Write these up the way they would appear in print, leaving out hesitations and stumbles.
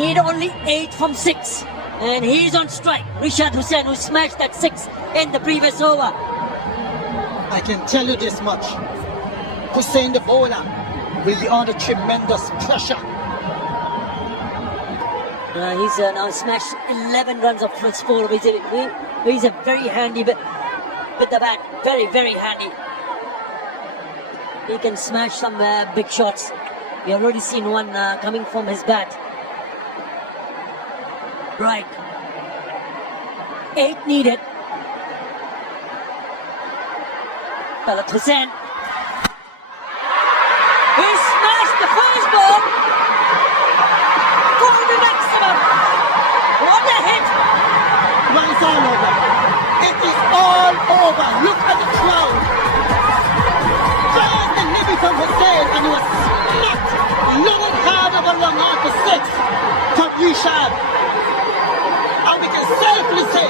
He only 8 from 6 and he's on strike. Rishad Hussain, who smashed that 6 in the previous over. I can tell you this much. Hussain the bowler will be under tremendous pressure. He's now smashed 11 runs of first 4. He's a very handy with the bat. Very, very handy. He can smash some big shots. We have already seen one coming from his bat. Right. 8 needed. Talat Hussain. He smashed the first ball for the maximum. What a hit! Well, it's all over. It is all over. Look at the crowd. First delivery from Hussain and he was smacked. Lowered hard over long after 6 from Rishad. And we can safely say,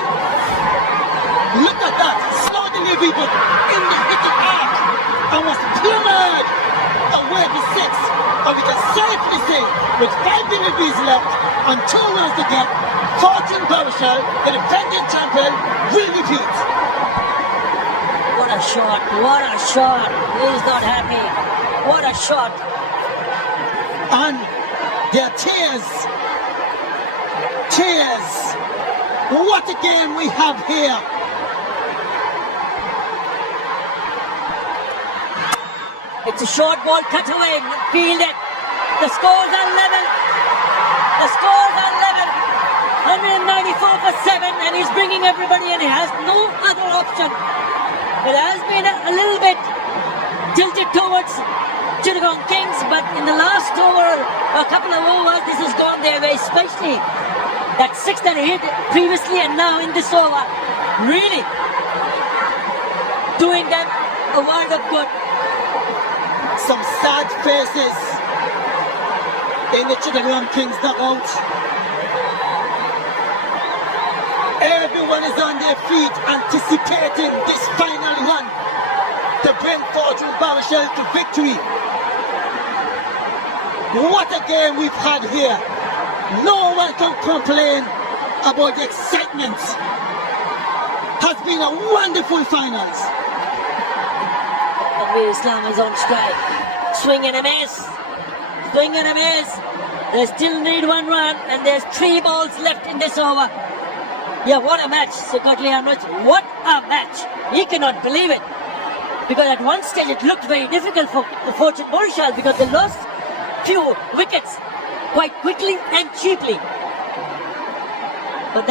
look at that. Slow delivery but in the hitting arc and was plummered away to 6. And we can safely say, with 5 deliveries left and 2 runs to get, Fortune Barishal, the defending champion, will repeat. What a shot, what a shot. He's not happy. What a shot. And there are tears. Tears. What a game we have here. It's a short ball cut away, fielded. The scores are level. The scores are level. 194 for 7 and he's bringing everybody in. He has no other option. It has been a little bit tilted towards Chittagong Kings, but in the last over, a couple of overs, this has gone their way, especially that 6 that he hit previously and now in this over. Really doing them a world of good. Some sad faces in the Chittagong Kings dugout. Everyone is on their feet anticipating this final run to bring Fortune Barishal to victory. What a game we've had here. No one can complain about the excitement. Has been a wonderful finals. Islam is on strike. Swing and a miss. Swing and a miss. They still need 1 run and there's 3 balls left in this over. Yeah, what a match, Sukatli Amraj. What a match. He cannot believe it. Because at one stage it looked very difficult for the Fortune Barishal because they lost few wickets quite quickly and cheaply. But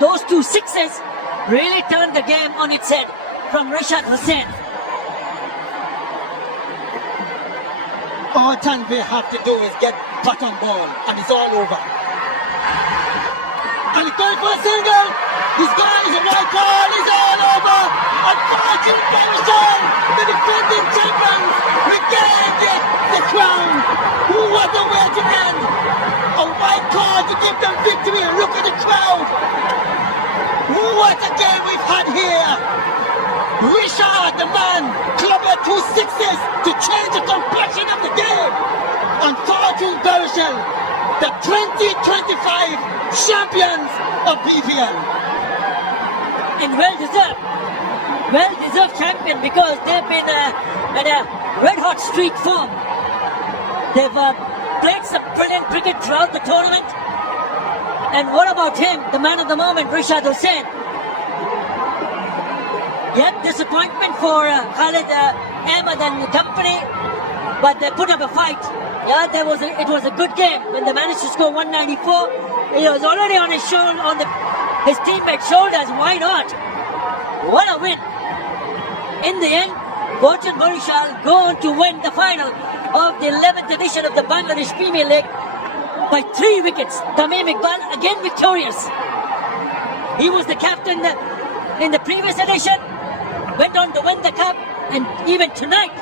those 2 sixes really turned the game on its head from Rishad Hussain. All Tanvir have to do is get bottom ball and it's all over. And he's going for a single. He's gone, he's a white ball, it's all over. And Fortune Barishal, the defending champions, regain the crown. What a way to end. A white card to give them victory. Look at the crowd. What a game we've had here. Rishad, the man, clubbed 2 sixes to change the complexion of the game. And Fortune Barishal, the 2025 champions of BPL. And well-deserved champion because they've been at a red-hot streak form. They've played some brilliant cricket throughout the tournament. And what about him, the man of the moment, Rishad Hussain? Yet disappointment for Khalid Ahmed and company, but they put up a fight. Yeah, it was a good game when they managed to score 194. He was already on his shoulder, his teammates' shoulders. Why not? What a win! In the end, Fortune Barishal go on to win the final of the 11th edition of the Bangladesh Premier League by 3 wickets. Tamim Iqbal again victorious. He was the captain in the previous edition, went on to win the cup, and even tonight,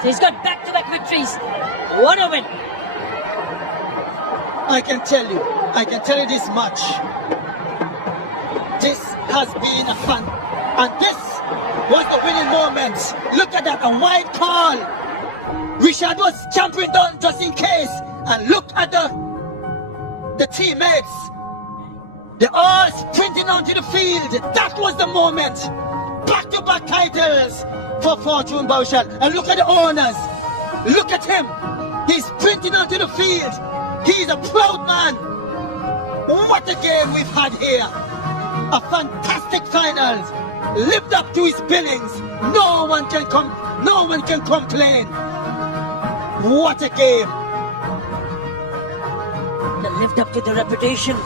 so he's got back-to-back victories. What a win! I can tell you this much. This has been a fun, and this was the winning moment. Look at that, a wide call. Rishad was jumping down just in case, and look at the the teammates, they all sprinting onto the field. That was the moment. Back-to-back titles for Fortune Barishal. And look at the owners. Look at him. He's sprinting onto the field. He's a proud man. What a game we've had here. A fantastic finals. Lived up to his billings. No one can complain. What a game. They lived up to the reputation.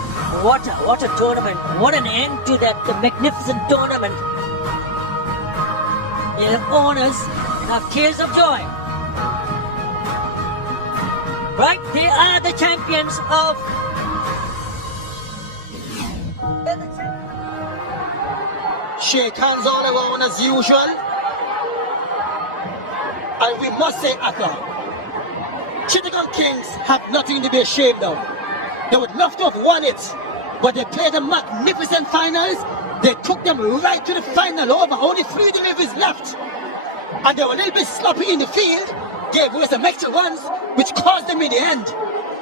What a tournament. What an end to that magnificent tournament. The owners have tears of joy. Right, they are the champions of... Shake hands all around as usual. And we must say, Akka, Chittagong Kings have nothing to be ashamed of. They would love to have won it, but they played a magnificent finals. They took them right to the final over. Only 3 deliveries left. And they were a little bit sloppy in the field. Gave away some extra runs, which caused them in the end.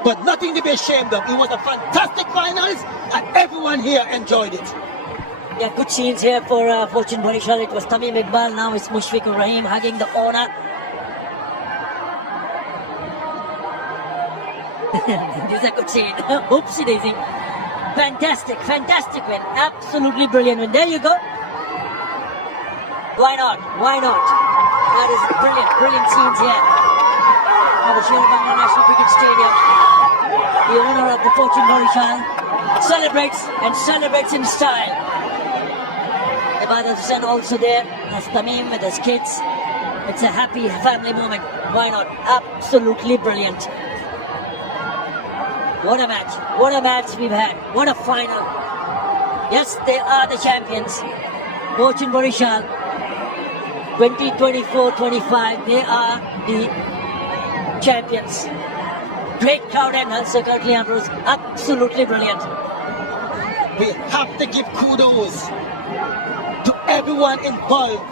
But nothing to be ashamed of. It was a fantastic finals, and everyone here enjoyed it. Yeah, good scenes here for Fortune Barishal. It was Tamim Iqbal, now it's Mushfiqur Rahim hugging the owner. This is a good scene. Oopsie daisy. Fantastic win. Absolutely brilliant win. There you go. Why not? That is brilliant scenes here. At the Shere Bangla National Cricket Stadium. The owner of the Fortune Barishal celebrates in style. The Badal Hussain also there. There's Tamim with his kids. It's a happy family moment. Why not? Absolutely brilliant. What a match we've had. What a final. Yes, they are the champions. Fortune Barishal 2024-25, they are the champions. Great crowd and certainly Ambrose, absolutely brilliant. We have to give kudos to everyone involved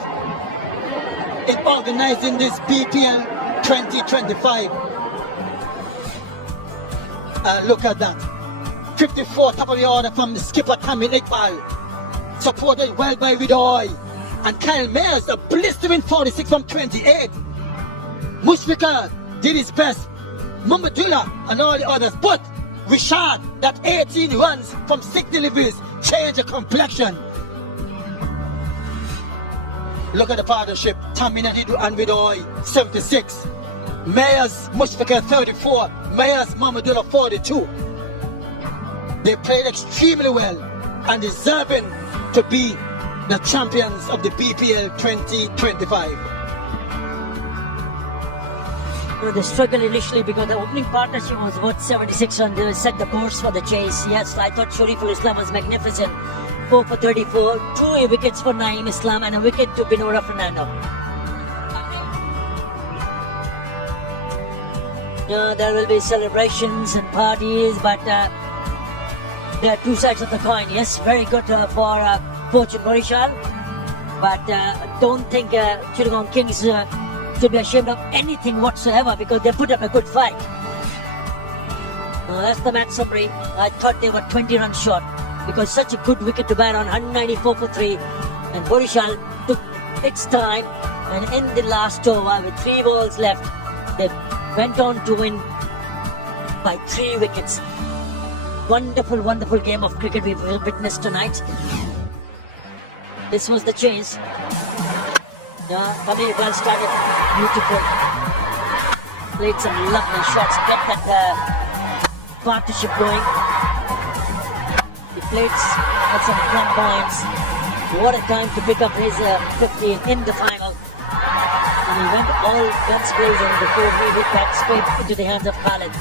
in organizing this BPL 2025. Look at that. 54 top of the order from the skipper Tamim Iqbal. Supported well by Vidoy. And Kyle Mayers, a blistering 46 from 28. Mushfiqur did his best. Mamadullah and all the others. But Rishad, that 18 runs from 6 deliveries, changed the complexion. Look at the partnership. Tamim and Vidoy, 76. Mayers, Mushfiqur 34, Mayers, Mamadullah 42. They played extremely well and deserving to be the champions of the BPL 2025. They struggled initially because the opening partnership was worth 76 runs. They set the course for the chase. Yes, I thought Shariful Islam was magnificent. 4 for 34, 2 wickets for Naeem Islam and a wicket to Binora Fernando. There will be celebrations and parties, but there are two sides of the coin. Yes, very good for Fortune Barishal, but don't think Chittagong Kings should be ashamed of anything whatsoever because they put up a good fight. That's the match summary. I thought they were 20 runs short because such a good wicket to bat on, 194 for 3, and Barishal took its time, and in the last over with 3 balls left, they went on to win by 3 wickets. Wonderful game of cricket we've witnessed tonight. This was the chase. Tamim Iqbal started beautiful. Played some lovely shots, kept that partnership going. He played at some flamboyance. What a time to pick up his 15 in the final. And he went all guns blazing before he hit that straight into the hands of Khalid.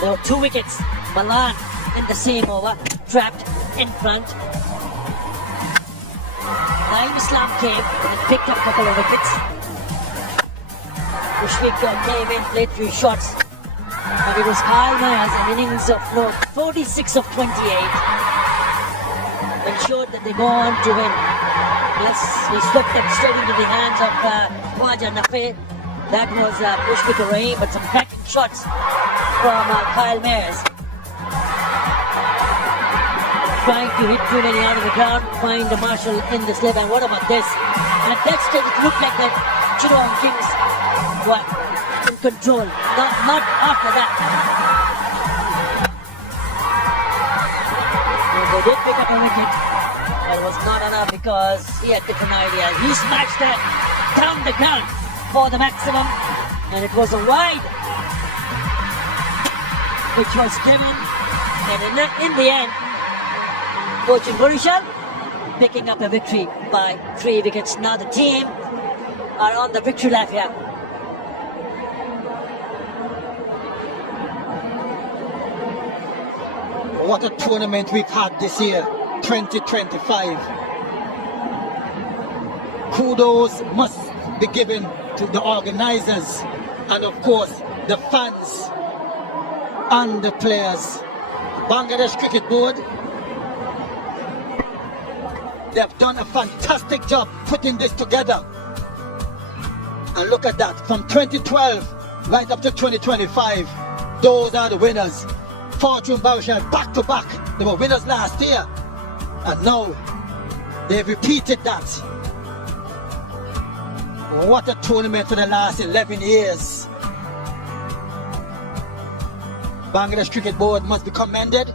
There were 2 wickets. Malan in the same over, trapped in front. Naeem Islam came and picked up a couple of wickets. Mushfiqur came in, played 3 shots. But it was Kyle Mayers, an innings of 46 of 28. Ensured that they go on to win. Yes, he swept it straight into the hands of Khwaja Nafe. That was Mushfiqur Rahim, but some cracking shots from Kyle Mayers. trying to hit Trinity out of the ground, find the Marshall in the slip, and what about this? And at that stage, it looked like that Chittagong Kings were in control. Not after that. And they did pick up a wicket, but it was not enough because he had different ideas. He smashed that down the ground for the maximum, and it was a wide, which was given, and in the end, coach Barishal picking up a victory by 3 wickets. Now the team are on the victory lap here. What a tournament we've had this year, 2025. Kudos must be given to the organizers and of course the fans and the players. Bangladesh Cricket Board, they have done a fantastic job putting this together. And look at that, from 2012 right up to 2025, those are the winners. Fortune Barishal back to back. They were winners last year, and now they've repeated that. What a tournament for the last 11 years. Bangladesh Cricket Board must be commended.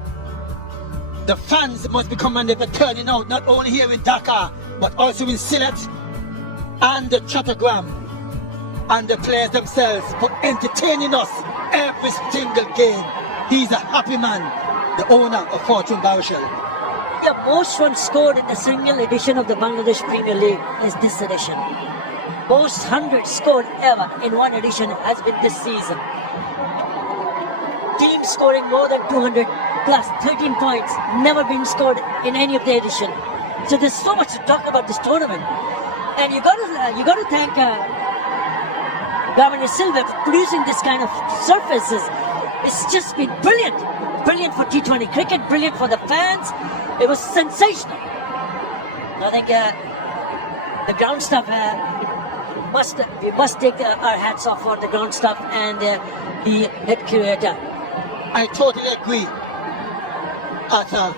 The fans must be commended for turning out, not only here in Dhaka, but also in Sylhet and the Chittagong, and the players themselves for entertaining us every single game. He's a happy man, the owner of Fortune Barishal. The most runs scored in the single edition of the Bangladesh Premier League is this edition. Most hundreds scored ever in one edition has been this season. Teams scoring more than 200 plus 13 points never been scored in any of the edition. So there's so much to talk about this tournament, and you got to thank Governor Silva for producing this kind of surfaces. It's just been brilliant. Brilliant for T20 cricket, brilliant for the fans. It was sensational. I think the ground staff, we must take our hats off for the ground staff and the head curator. I totally agree, Arthur,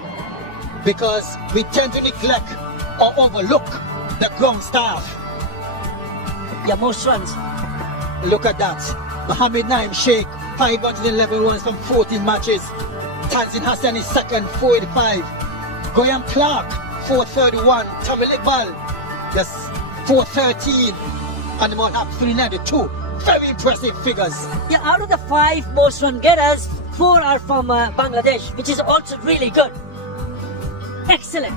because we tend to neglect or overlook the ground staff. Yeah, most runs. Look at that. Mohammed Naim Sheikh, 511 runs from 14 matches. Tanzin Hassan is second, 485. Graham Clark, 431. Tamil Iqbal, yes, 413. And the Mohab 392. Very impressive figures. Yeah, out of the 5 most run getters, 4 are from Bangladesh, which is also really good. Excellent.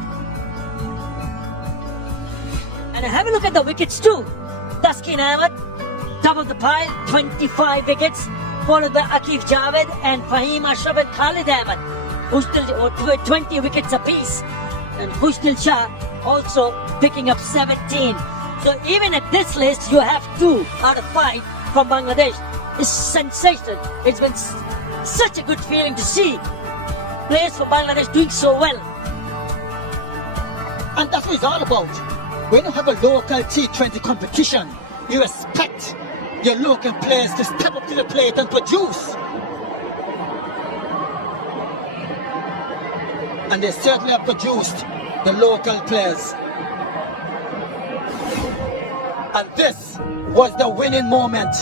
And have a look at the wickets too. Taskin Ahmed, top of the pile, 25 wickets, followed by Akif Javed and Fahim Ashraf and Khalid Ahmed, who still 20 wickets apiece. And Husnil Shah also picking up 17. So even at this list, you have 2 out of 5 from Bangladesh. It's sensational. It's been such a good feeling to see players for Bangladesh doing so well. And that's what it's all about. When you have a local T20 competition, you expect your local players to step up to the plate and produce. And they certainly have produced, the local players. And this was the winning moment.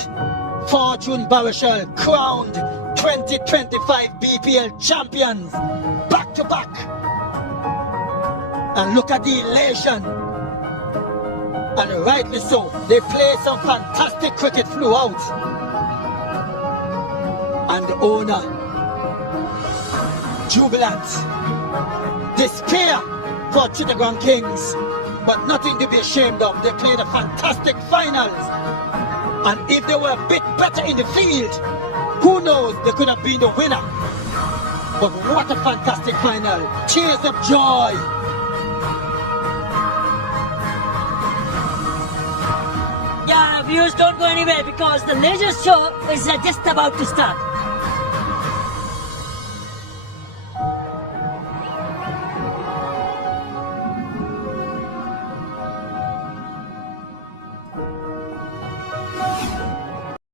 Fortune Barishal crowned 2025 BPL champions back to back. And look at the elation. And rightly so. They played some fantastic cricket throughout. And the owner, jubilant. Despair for Chittagong Kings, but nothing to be ashamed of. They played a fantastic finals. And if they were a bit better in the field, who knows, they could have been the winner. But what a fantastic final. Tears of joy. Yeah, viewers, don't go anywhere because the leisure show is just about to start.